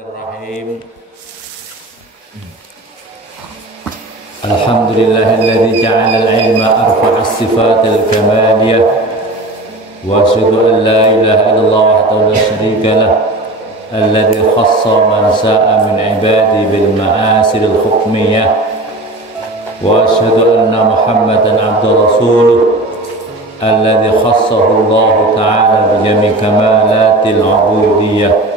Bismillahirrahmanirrahim. Alhamdulillahilladzi ja'ala al-'ilma arfa'a as-sifatil kamaliyah wa asyhadu an la ilaha illallah wahdahu la syarika lah alladzi khassa man sa'a min 'ibadihi bil ma'asir al-hukmiyah wa asyhadu anna Muhammadan 'abduhu rasuluh alladzi khassahu Allah ta'ala bi jami' kamalatil 'ubudiyyah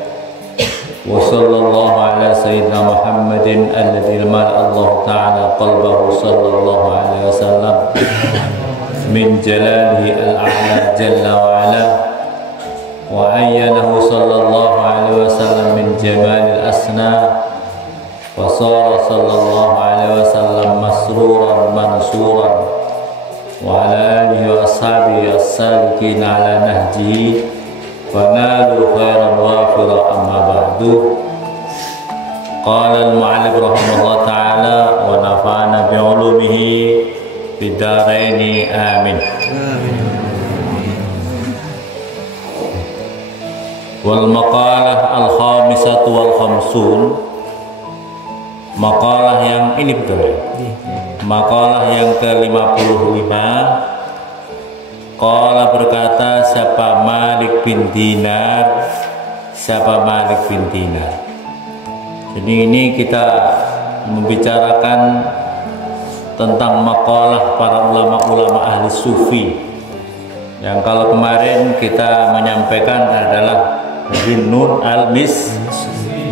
wa sallallahu ala sayyidina Muhammadin alladzi mala'a Allah ta'ala qalbahu sallallahu alaihi wasallam min jalalihi al-a'la jalla wa ala wa ayyanahu sallallahu alaihi wasallam min jamalil asna wa sara sallallahu alaihi wasallam masruran mansuran wa ala alihi wa ashabihi as-salikin ala nahjihi wa nalu khairan wafira amma ba'du. Qala al-mu'allif rahimahullah ta'ala wa nafa'ana bi'ulumihi bidaraini amin. Wal maqalah al-khamisatu wal khamsun, maqalah yang ini betul ya? Maqalah yang ke-55. Qala berkata siapa Malik bin Dinar, siapa Malik bin Dinar. Jadi ini kita membicarakan tentang maqalah para ulama-ulama ahli sufi, yang kalau kemarin kita menyampaikan adalah Dhinnun al-Misri,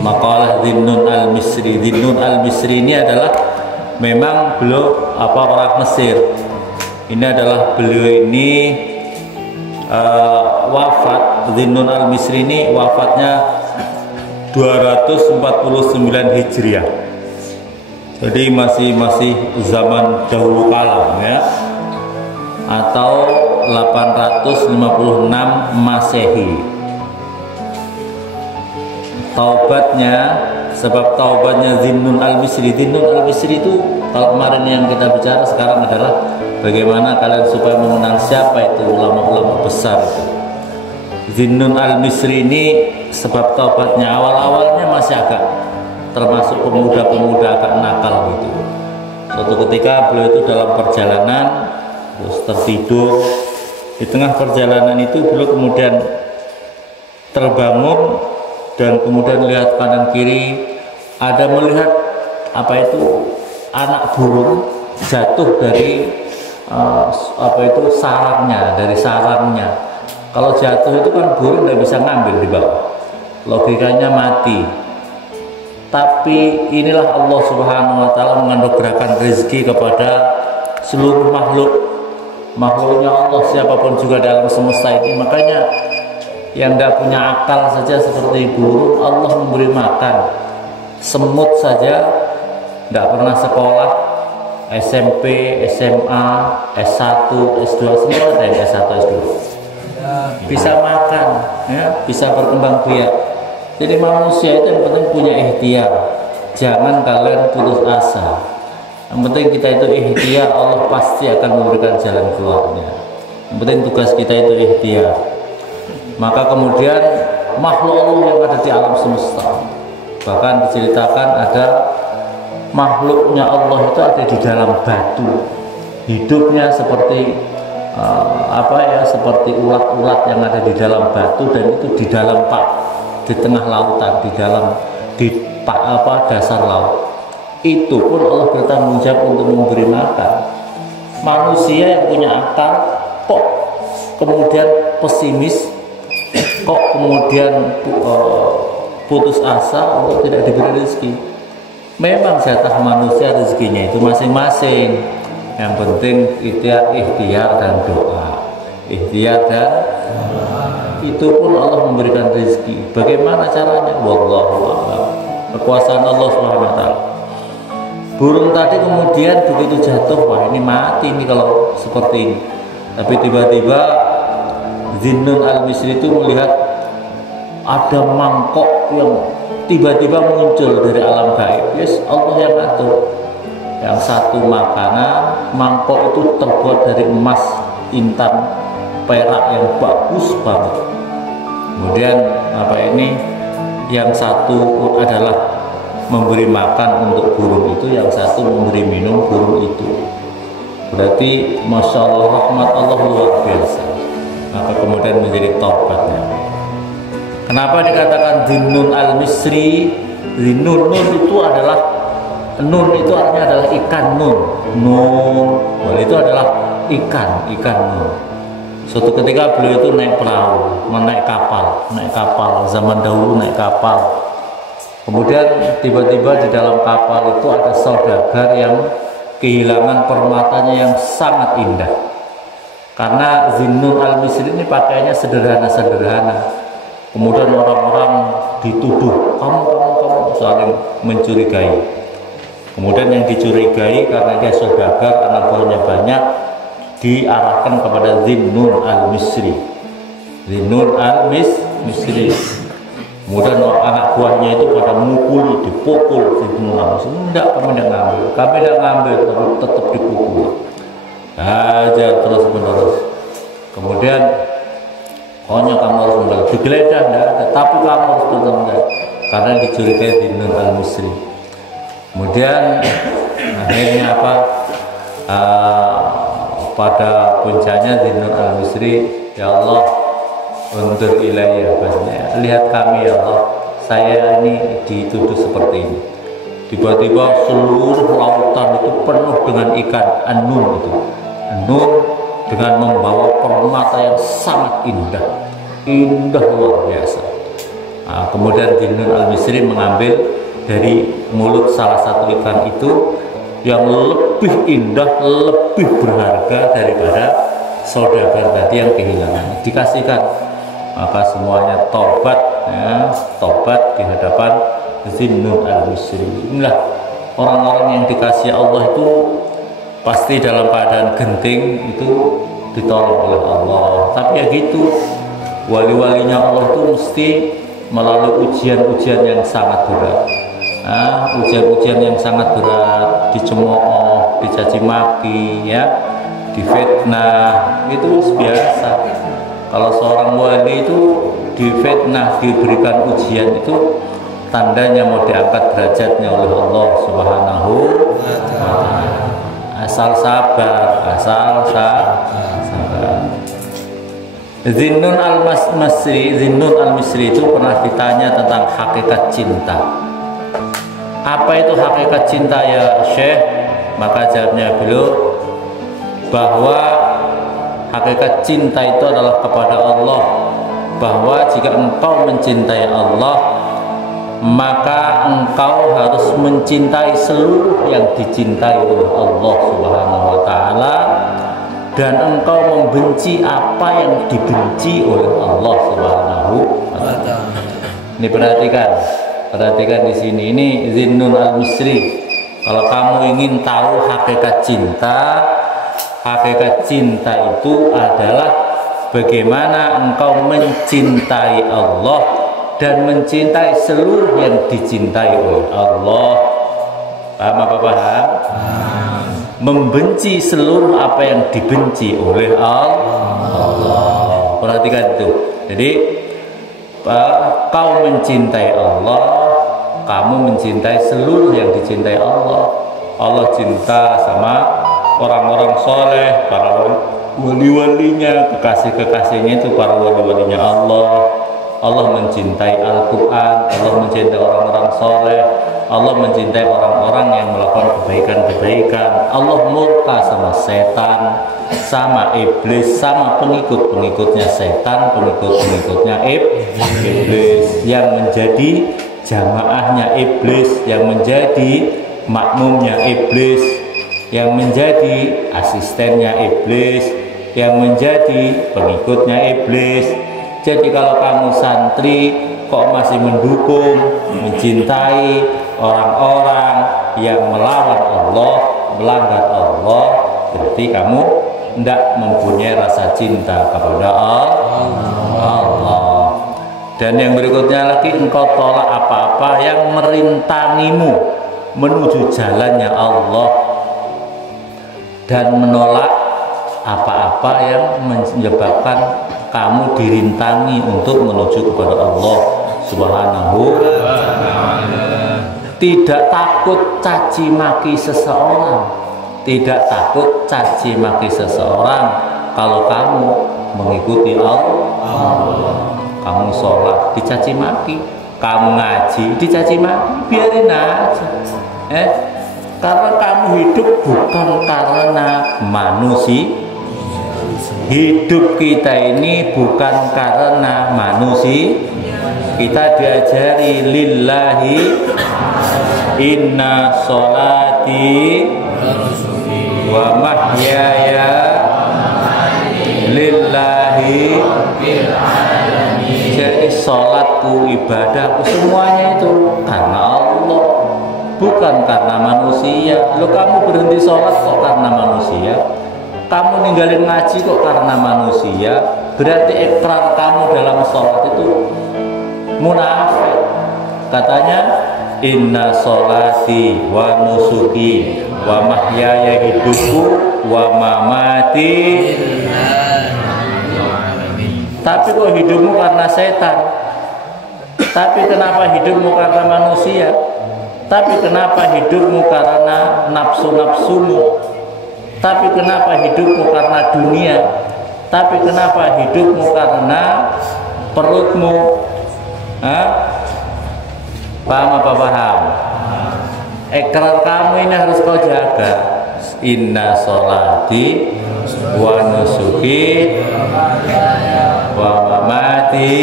maqalah Dhinnun al-Misri. Dhinnun al-Misri ini adalah memang beliau orang Mesir. Ini adalah beliau ini wafat. Dhinnun al-Misri ini wafatnya 249 Hijriah. Jadi masih zaman dahulu kala ya, atau 856 Masehi. Taubatnya, sebab taubatnya Dhinnun al-Misri. Dhinnun al-Misri itu kalau kemarin yang kita bicara, sekarang adalah bagaimana kalian supaya mengenal siapa itu ulama-ulama besar itu. Dhinnun al-Misri ini sebab taubatnya awal-awalnya masih agak termasuk pemuda-pemuda agak nakal gitu. Suatu ketika beliau itu dalam perjalanan terus tertidur. Di tengah perjalanan itu beliau kemudian terbangun dan kemudian lihat kanan kiri, ada melihat anak burung jatuh dari sarangnya, dari sarangnya. Kalau jatuh itu kan burung tidak bisa ngambil di bawah, logikanya mati. Tapi inilah Allah Subhanahu wa ta'ala menganugerahkan rezeki kepada seluruh makhluknya Allah, siapapun juga dalam semesta ini. Makanya yang tidak punya akal saja seperti burung Allah memberi makan. Semut saja tidak pernah sekolah, SMP, SMA, S1, S2, semua ada yang S1, S2, bisa makan ya, bisa berkembang biak. Jadi manusia itu yang penting punya ikhtiar, jangan kalian putus asa. Yang penting kita itu ikhtiar, Allah pasti akan memberikan jalan keluarnya. Yang penting tugas kita itu ikhtiar. Maka kemudian makhluk Allah yang ada di alam semesta, bahkan diceritakan ada makhluknya Allah itu ada di dalam batu, hidupnya seperti seperti ulat-ulat yang ada di dalam batu, dan itu di dalam di tengah lautan, di dasar laut. Itu pun Allah bertanggung jawab untuk memberi makan. Manusia yang punya akal kok kemudian pesimis, kok kemudian putus asa untuk tidak diberi rezeki. Memang jatah manusia rezekinya itu masing-masing. Yang penting ikhtiar dan doa. Ikhtiar dan itu pun Allah memberikan rezeki. Bagaimana caranya? Wallahu a'lam. Kekuasaan Allah Subhanahu wa ta'ala. Burung tadi kemudian begitu jatuh, wah ini mati nih kalau seperti ini. Tapi tiba-tiba Dhinnun al-Misri itu melihat ada mangkok yang tiba-tiba muncul dari alam gaib. Yes, Allah yang atur. Yang satu makanan, mangkok itu terbuat dari emas, intan, perak yang bagus banget. Kemudian yang satu adalah memberi makan untuk burung itu, yang satu memberi minum burung itu. Berarti Masya Allah, rahmat Allah luar biasa. Maka kemudian menjadi taubatnya. Kenapa dikatakan Zinnun al-Misri? Zinnun, nun itu adalah, nun itu artinya adalah ikan nun. Nun itu adalah ikan nun. Suatu ketika beliau itu naik perahu, naik kapal, zaman dahulu naik kapal. Kemudian tiba-tiba di dalam kapal itu ada saudagar yang kehilangan permatanya yang sangat indah. Karena Zinnun al-Misri ini pakaiannya sederhana. Kemudian orang-orang dituduh, kamu saling mencurigai. Kemudian yang dicurigai karena dia saudagar, anak buahnya banyak, diarahkan kepada Zinnun al-Misri. Zinnun al-Misri. Kemudian anak buahnya itu pada mukul, dipukul Zinnun al-Misri. Enggak, kami tidak ngambil, tapi tetap dipukul. Aja terus menerus. Kemudian pokoknya kamu harus mengalah, digeledah enggak ada, tapi kamu harus bertanggung karena dicurigai Zinnun al-Misri. Kemudian akhirnya apa? Pada puncaknya Zinnun al-Misri, ya Allah, undur ilayya, lihat kami ya Allah, saya ini dituduh seperti ini. Tiba-tiba seluruh lautan itu penuh dengan ikan an-nun itu. An-nun dengan membawa permata yang sangat indah luar biasa. Nah, kemudian Zinnun al-Misri mengambil dari mulut salah satu ikan itu yang lebih indah, lebih berharga daripada saudagar tadi yang kehilangan, dikasihkan. Maka semuanya tobat, ya, tobat di hadapan Zinnun al-Misri. Inilah orang-orang yang dikasih Allah itu pasti dalam keadaan genting itu ditolong oleh Allah. Tapi ya gitu, wali-walinya Allah itu mesti melalui ujian-ujian yang sangat berat. Ujian-ujian yang sangat berat, dicemooh, dicaci maki, ya, difitnah, itu biasa. Kalau seorang wali itu difitnah, diberikan ujian, itu tandanya mau diangkat derajatnya oleh Allah Subhanahu wa Ta'ala. Asal sabar, Zinnun al-Misri itu pernah ditanya tentang hakikat cinta. Apa itu hakikat cinta ya Syekh? Maka jawabnya beliau bahwa hakikat cinta itu adalah kepada Allah, bahwa jika engkau mencintai Allah, maka engkau harus mencintai seluruh yang dicintai oleh Allah Subhanahu wa Ta'ala, dan engkau membenci apa yang dibenci oleh Allah Subhanahu wa Ta'ala. Ini perhatikan di sini. Ini Zinnun al-Misri. Kalau kamu ingin tahu hakikat cinta itu adalah bagaimana engkau mencintai Allah dan mencintai seluruh yang dicintai oleh Allah. Paham apa paham? Membenci seluruh apa yang dibenci oleh Allah. Perhatikan itu. Jadi kau mencintai Allah, kamu mencintai seluruh yang dicintai Allah. Allah cinta sama orang-orang soleh, para wali-walinya, kekasih-kekasihnya itu para wali-walinya Allah. Allah mencintai Al-Quran, Allah mencintai orang-orang soleh, Allah mencintai orang-orang yang melakukan kebaikan-kebaikan. Allah murka sama setan, sama iblis, sama pengikut-pengikutnya setan, pengikut-pengikutnya iblis, yang menjadi jamaahnya iblis, yang menjadi makmumnya iblis, yang menjadi asistennya iblis, yang menjadi pengikutnya iblis. Jadi kalau kamu santri kok masih mendukung, mencintai orang-orang yang melawan Allah, melanggar Allah, berarti kamu tidak mempunyai rasa cinta kepada Allah. Dan yang berikutnya lagi, engkau tolak apa-apa yang merintangimu menuju jalannya Allah, dan menolak apa-apa yang menyebabkan kamu dirintangi untuk menuju kepada Allah Subhanahu. Tidak takut caci maki seseorang, tidak takut caci maki seseorang kalau kamu mengikuti Allah. Kamu sholat dicaci maki, kamu ngaji dicaci maki, biarin aja. Karena kamu hidup bukan karena manusia. Hidup kita ini bukan karena manusia. Kita diajari lillahi inna sholati wa mahyaya lillahi. Jadi sholatku, ibadahku, semuanya itu karena Allah, bukan karena manusia. Lo kamu berhenti sholat kok karena manusia? Kamu ninggalin ngaji kok karena manusia? Berarti ikrar kamu dalam sholat itu munafik. Katanya inna sholati wa nusuki wa mahyaya, hidupku, wa mamati. Tapi kok hidupmu karena setan? Tapi kenapa hidupmu karena manusia? Tapi kenapa hidupmu karena nafsu-nafsumu? Tapi kenapa hidupmu karena dunia? Tapi kenapa hidupmu karena perutmu? Paham apa paham? Ikrar kamu ini harus kau jaga. Inna sholati wa nusuki wa mamati.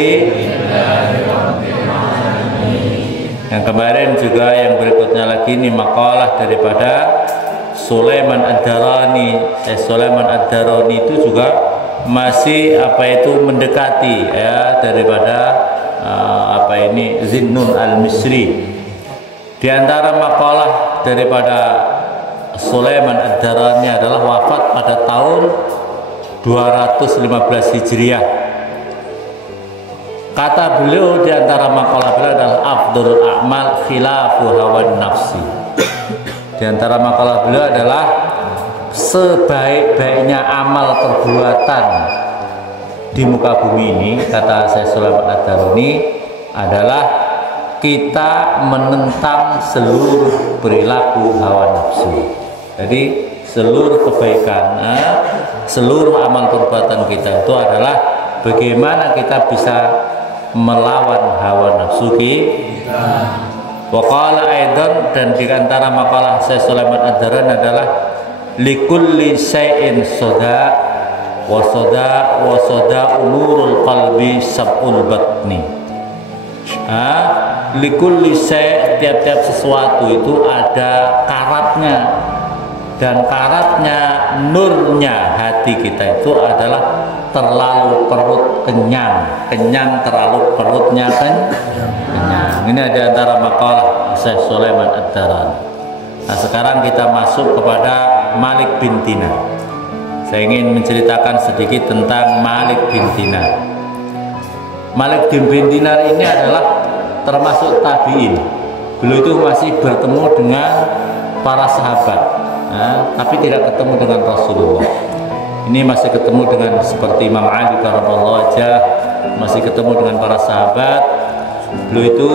Yang kemarin juga, yang berikutnya lagi ini makalah daripada Sulaiman Ad-Darani. Sulaiman Ad-Darani itu juga masih mendekati ya daripada Zinnun Al-Misri. Di antara makalah daripada Sulaiman Ad-Darani adalah wafat pada tahun 215 Hijriah. Kata beliau di antara makalah beliau adalah afdhalul a'mal khilafu hawan nafsi. Di antara makalah beliau adalah sebaik-baiknya amal perbuatan di muka bumi ini, kata saya Sulaiman Ad-Darani, adalah kita menentang seluruh perilaku hawa nafsu. Jadi seluruh kebaikan, seluruh amal perbuatan kita itu adalah bagaimana kita bisa melawan hawa nafsu kita. Waqala aidan, dan di antara makalah saya Sulaiman Ad-Darani adalah likulli syai'in soda wa soda umurul qalbi sab'ul batni. Likulli syai', tiap-tiap sesuatu itu ada karatnya, dan karatnya nurnya hati kita itu adalah terlalu perut kenyang, terlalu perutnya kenyang. Ini ada antara makalah Syekh Sulaiman Ad-Darani. Nah, sekarang kita masuk kepada Malik bin Dinar. Saya ingin menceritakan sedikit tentang Malik bin Dinar. Malik bin Dinar ini adalah termasuk tabi'in. Beliau itu masih bertemu dengan para sahabat, tapi tidak ketemu dengan Rasulullah. Ini masih ketemu dengan seperti Imam Ali karramallahu wajhah, masih ketemu dengan para sahabat. Beliau itu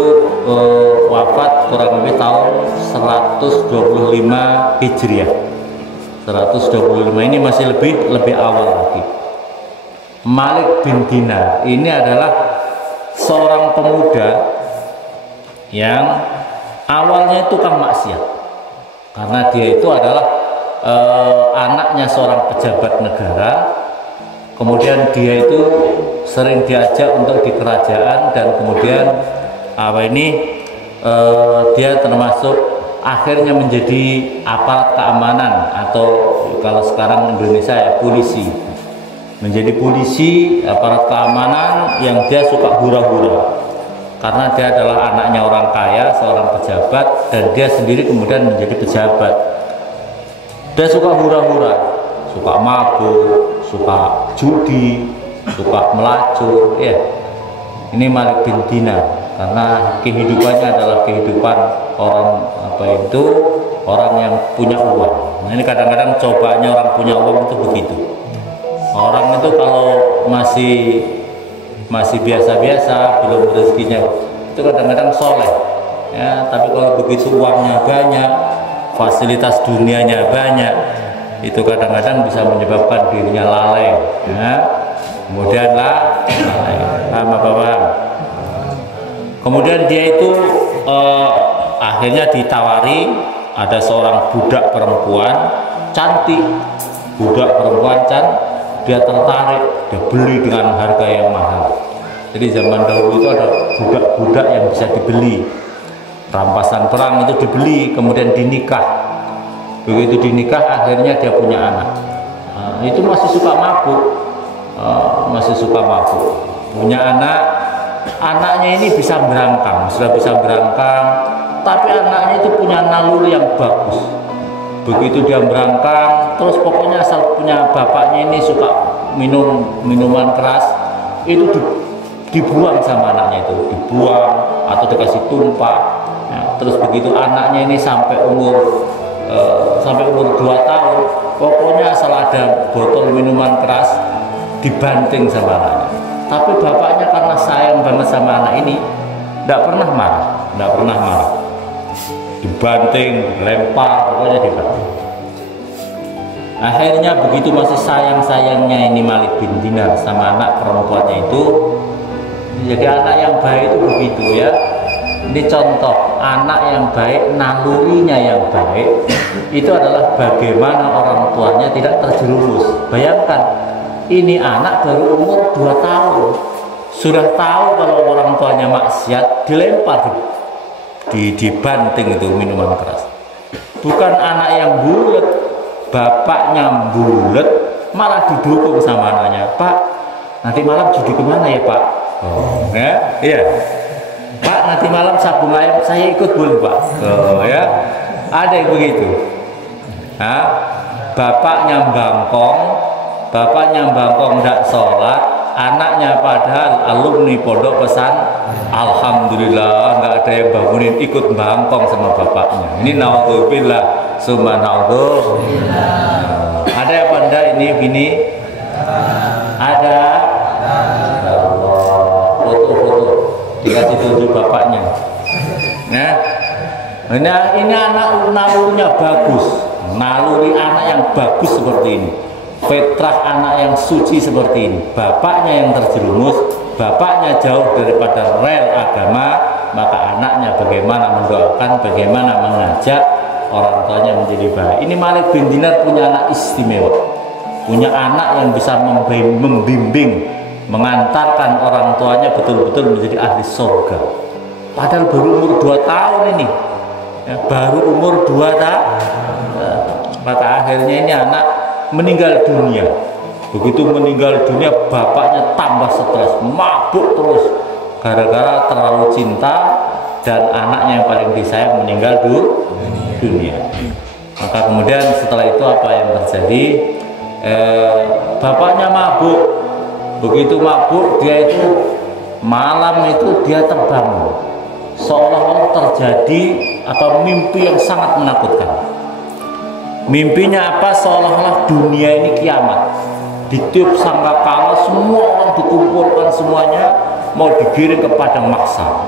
wafat kurang lebih tahun 125 Hijriah. 125 ini masih lebih awal lagi. Malik bin Dinar ini adalah seorang pemuda yang awalnya tukang maksiat, karena dia itu adalah anaknya seorang pejabat negara. Kemudian dia itu sering diajak untuk di kerajaan, dan kemudian dia termasuk akhirnya menjadi aparat keamanan, atau kalau sekarang Indonesia ya polisi. Menjadi polisi, aparat keamanan yang dia suka hura-hura, karena dia adalah anaknya orang kaya, seorang pejabat, dan dia sendiri kemudian menjadi pejabat. Dia suka hura-hura, suka mabuk, suka judi, suka melacur, ya. Ini Malik bin Dinar, karena kehidupannya adalah kehidupan orang orang yang punya uang. Nah, ini kadang-kadang cobaannya orang punya uang itu begitu. Orang itu kalau masih biasa-biasa, belum rezekinya itu kadang-kadang soleh, ya, tapi kalau begitu uangnya banyak, fasilitas dunianya banyak, itu kadang-kadang bisa menyebabkan dirinya lalai, ya. Kemudian lalai, paham apa paham? Kemudian dia itu akhirnya ditawari, ada seorang budak perempuan cantik, budak perempuan dia tertarik, dia beli dengan harga yang mahal. Jadi zaman dahulu itu ada budak-budak yang bisa dibeli, rampasan perang itu dibeli, kemudian dinikah. Begitu dinikah akhirnya dia punya anak. Itu masih suka mabuk, punya anak. Anaknya ini bisa berangkang, sudah bisa berangkang, tapi anaknya itu punya naluri yang bagus. Begitu dia berangkang, terus pokoknya asal punya bapaknya ini suka minuman keras, itu dibuang sama anaknya itu, dibuang atau dikasih tumpah. Ya, terus begitu anaknya ini sampai umur 2 tahun, pokoknya asal ada botol minuman keras dibanting sama anaknya. Tapi bapaknya karena sayang banget sama anak ini, tidak pernah marah, dibanting, lempar, pokoknya dibanting. Akhirnya begitu masih sayangnya ini Malik bin Dinar sama anak perempuannya itu, jadi anak yang baik itu begitu ya. Ini contoh anak yang baik, nalurinya yang baik, itu adalah bagaimana orang tuanya tidak terjerumus. Bayangkan, ini anak baru umur 2 tahun, sudah tahu kalau orang tuanya maksiat, dilempar, dibanting itu minuman keras. Bukan anak yang bulet, bapaknya bulet, malah didukung sama anaknya. Pak, nanti malam judi kemana ya Pak? Oh, ya, iya. Pak, nanti malam sabung ayam saya ikut boleh Pak? Oh, ya, ada yang begitu. Bapaknya bangkong tidak sholat, anaknya padahal alumni pondok pesan, alhamdulillah nggak ada yang bangunin, ikut bangkong sama bapaknya. Ini naudzubillah, summa naudzubillah. Ada apa enggak ini bini? Ada. Foto dikasih tunjuk bapaknya. Nah, ini anak nalurinya bagus, naluri anak yang bagus seperti ini. Fitrah anak yang suci seperti ini, bapaknya yang terjerumus, bapaknya jauh daripada rel agama, maka anaknya bagaimana mendoakan, bagaimana mengajak orang tuanya menjadi baik. Ini Malik bin Dinar punya anak istimewa, punya anak yang bisa membimbing, mengantarkan orang tuanya betul-betul menjadi ahli surga. Padahal baru umur 2 tahun ini, ya, baru umur 2 tahun, maka akhirnya ini anak meninggal dunia. Begitu meninggal dunia, bapaknya tambah stres, mabuk terus gara-gara terlalu cinta dan anaknya yang paling disayang meninggal dunia. Maka kemudian setelah itu apa yang terjadi? Bapaknya mabuk. Begitu mabuk, dia itu malam itu dia terbangun, seolah-olah terjadi atau mimpi yang sangat menakutkan. Mimpinya apa? Seolah-olah dunia ini kiamat, ditiup sangkakala, semua orang dikumpulkan semuanya mau digiring ke padang mahsyar.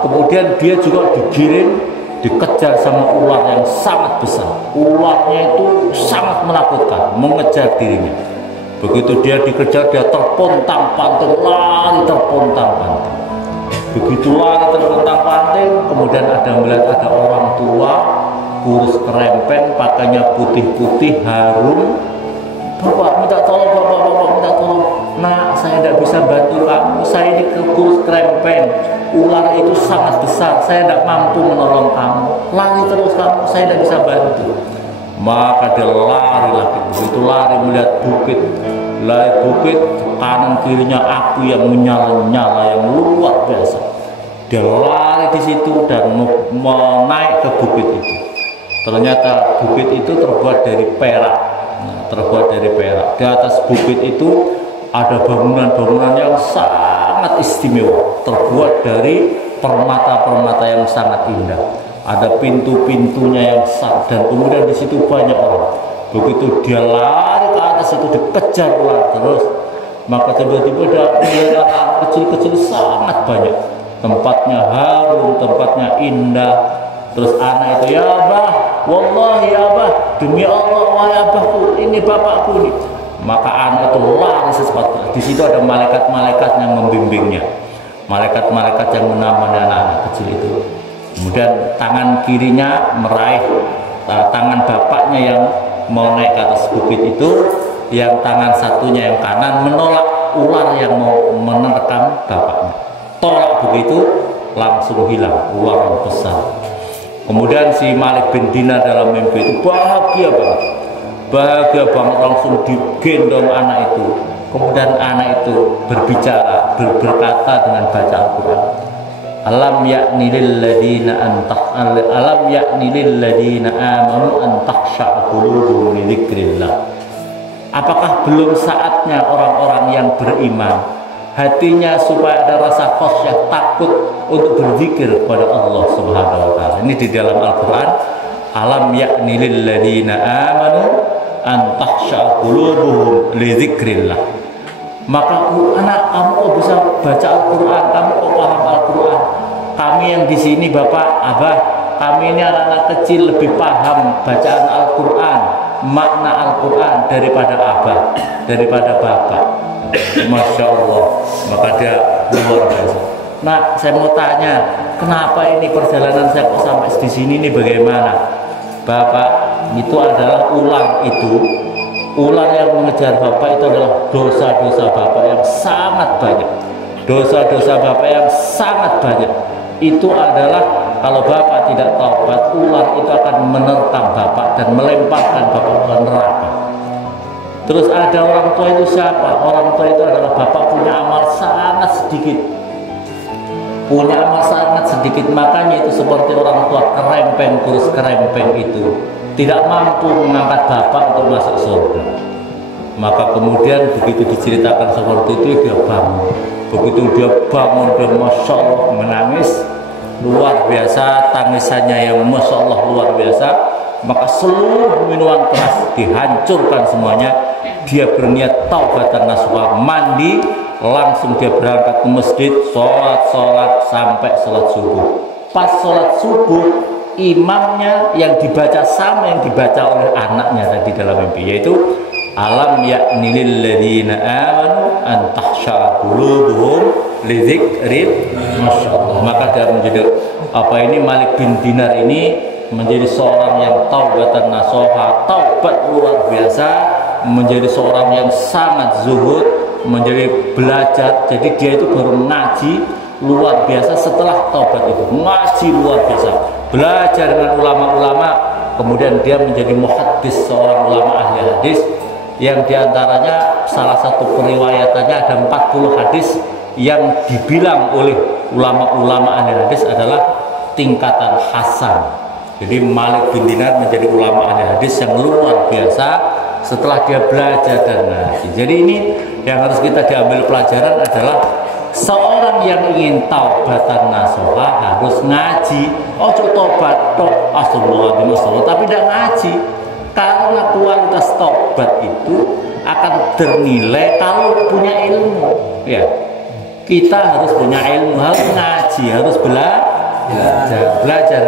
Kemudian dia juga digiring, dikejar sama ular yang sangat besar. Ularnya itu sangat menakutkan, mengejar dirinya. Begitu dia dikejar, dia terpontang-panting, lari terpontang-panting. Begitu lari terpontang-panting, kemudian ada melihat ada orang tua kurus kerempen, pakainya putih-putih harum. Bapak minta tolong, bapak minta tolong. Nah, saya tidak bisa bantu kamu, saya ini kurus kerempen, ular itu sangat besar, saya tidak mampu menolong kamu. Lari terus kamu, saya tidak bisa bantu. Maka dia lari lagi. Begitu lari melihat bukit, kanan kirinya api yang menyala-nyala yang luar biasa. Dia lari di situ dan mau naik ke bukit itu. Ternyata bukit itu terbuat dari perak. Di atas bukit itu ada bangunan-bangunan yang sangat istimewa, terbuat dari permata-permata yang sangat indah. Ada pintu-pintunya yang sangat, dan kemudian di situ banyak orang. Begitu dia lari ke atas itu dikejar ular terus, maka tiba-tiba ada anak kecil-kecil sangat banyak. tempatnya harum, tempatnya indah. Terus anak itu, ya Abah, wallahi ya Abah, demi Allah wahai abahku, ini bapakku ini. Maka anak itu lari secepat. Di situ ada malaikat-malaikat yang membimbingnya, malaikat-malaikat yang menemani anak-anak kecil itu. Kemudian tangan kirinya meraih tangan bapaknya yang mau naik ke atas bukit itu, yang tangan satunya yang kanan menolak ular yang mau menerkam bapaknya. Tolak begitu, langsung hilang ular besar. Kemudian si Malik bin Dinar dalam mimpi itu bahagia banget, langsung digendong anak itu. Kemudian anak itu berbicara, berkata dengan baca Al-Quran, alam ya'ni lil ladina amanu an takhsha'a qulubuhum li dzikrillah. Apakah belum saatnya orang-orang yang beriman hatinya supaya ada rasa khasyah, takut untuk berzikir kepada Allah Subhanahu wa taala. Ini di dalam Al-Qur'an, alam ya'ni lil ladina amanu an takhsha'a qulubuhum li dzikrillah. Maka anak, kamu kok bisa baca Al-Qur'an, kamu kok paham Al-Qur'an. Kami yang di sini Bapak, Abah, kami ini anak-anak kecil lebih paham bacaan Al-Qur'an, makna Al-Qur'an daripada Abah, daripada Bapak. Masya Allah. Maka dia luar biasa. Nah, saya mau tanya, kenapa ini perjalanan saya kok sampai di sini ini bagaimana? Bapak, itu adalah ular itu. Ular yang mengejar Bapak itu adalah dosa-dosa Bapak yang sangat banyak. Dosa-dosa Bapak yang sangat banyak. Itu adalah kalau Bapak tidak taubat, ular itu akan menerkam Bapak dan melemparkan Bapak ke neraka. Terus ada orang tua itu siapa? Orang tua itu adalah bapak punya amal sangat sedikit. Punya amal sangat sedikit, makanya itu seperti orang tua kerempeng, kurus kerempeng itu tidak mampu mengangkat bapak untuk masuk surga. Maka kemudian begitu diceritakan seperti itu, dia bangun. Begitu dia bangun, dia Masya Allah menangis luar biasa, tangisannya yang Masya Allah luar biasa. Maka seluruh minuman keras dihancurkan semuanya. Dia berniat taubatan nasuha, mandi, langsung dia berangkat ke masjid, sholat sampai sholat subuh. Pas sholat subuh, imamnya yang dibaca sama yang dibaca oleh anaknya tadi dalam mimpi, yaitu alam ya'ni lil ladzina amanu an takhsha'a qulubuhum li dzikrillah. Masya Allah. Maka dia menjadi Malik bin Dinar ini menjadi seorang yang taubatan nasuha, taubat luar biasa, menjadi seorang yang sangat zuhud, menjadi belajar. Jadi dia itu baru ngaji luar biasa setelah taubat itu, ngaji luar biasa, belajar dengan ulama-ulama. Kemudian dia menjadi muhaddis, seorang ulama ahli hadis, yang diantaranya salah satu periwayatannya ada 40 hadis yang dibilang oleh ulama-ulama ahli hadis adalah tingkatan hasan. Jadi Malik bin Dinar menjadi ulama ahli hadis yang luar biasa setelah dia belajar dan ngaji. Jadi ini yang harus kita diambil pelajaran adalah seorang yang ingin taubatan nasuha harus ngaji. Oh, tobat tok, astagfirullahaladzim, tapi tidak ngaji. Karena kualitas taubat itu akan ternilai kalau punya ilmu. Ya, kita harus punya ilmu, harus ngaji, harus belajar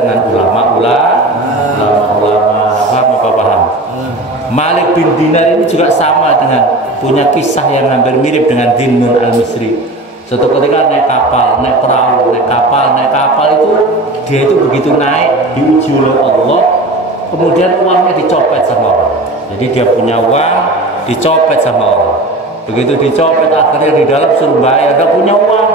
dengan ulama-ulama paham. Malik bin Dinar ini juga sama dengan punya kisah yang hampir mirip dengan Dinnun al-Misri. Suatu ketika naik kapal, naik perahu, naik kapal itu dia itu begitu naik diuji oleh Allah, kemudian uangnya dicopet sama orang. Jadi dia punya uang dicopet sama orang. Begitu dicopet akhirnya di dalam suruh bayar, gak punya uang.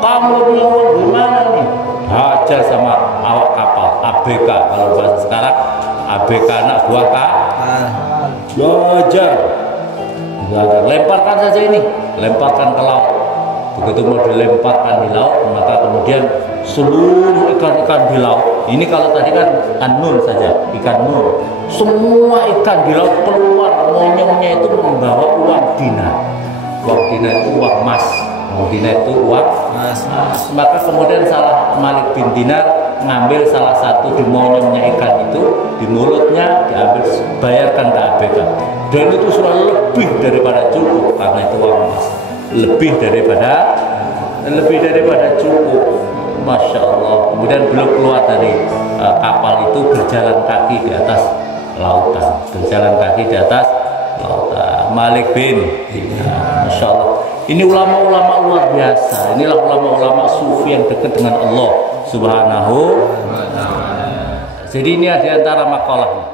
Kamu punya uang gimana nih? Hajar sama awak kapal, ABK kalau bahasa sekarang, ABK anak buah belajar, lemparkan saja ini, lemparkan ke laut. Begitu mau dilemparkan di laut, maka kemudian seluruh ikan-ikan di laut, ini kalau tadi kan ikan nur saja, ikan nur, semua ikan di laut keluar, monyongnya itu membawa uang dinar. Uang dinar itu uang emas, uang dinar itu uang emas. Maka kemudian salah Malik bin Dinar ngambil salah satu di monyongnya ikan itu, di mulutnya diambil, bayarkan ke ABK, dan itu sudah lebih daripada cukup karena itu uang emas, lebih daripada cukup. Masya Allah. Kemudian beliau keluar dari kapal itu berjalan kaki di atas lautan, berjalan kaki di atas lautan. Malik bin Dinar, Masya Allah. Ini ulama-ulama luar biasa. Inilah ulama-ulama sufi yang dekat dengan Allah Subhanahu wa Ta'ala. Jadi ini ada antara makalahnya.